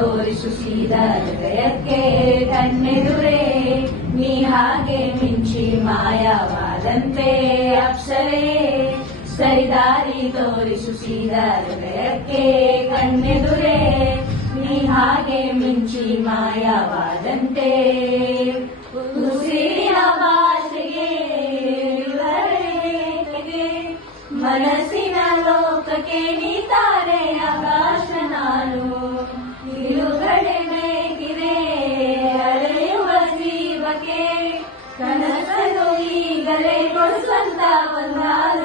ತೋರಿಸುಸಿದ ಹೃದಯಕ್ಕೆ ಕಣ್ಣೆದುರೇ ನೀ ಹಾಗೆ ಮಿಂಚಿ ಮಾಯವಾದಂತೆ ಅಪ್ಸರೆ ಸರಿದಾರಿ ತೋರಿಸುಸಿದ ಹೃದಯಕ್ಕೆ ಕಣ್ಣೆದುರೇ ನೀ ಹಾಗೆ ಮಿಂಚಿ ಮಾಯವಾದಂತೆ ಉಸಿರಿನ ಭಾಷೆಗೆ ಮನಸ್ಸಿನ ಲೋಕಕ್ಕೆ ನೀ ತಾರೆ ಆಕಾಶ ನಾನು ನಿಲುಗಡೆ ಬೇಕಿದೆ ಅಳೆಯುವ ಜೀವಕ್ಕೆ ಕನಸನ್ನು ಈಗಲೇ ಕೊಡಿಸುವಂತ ಒಂದಾದ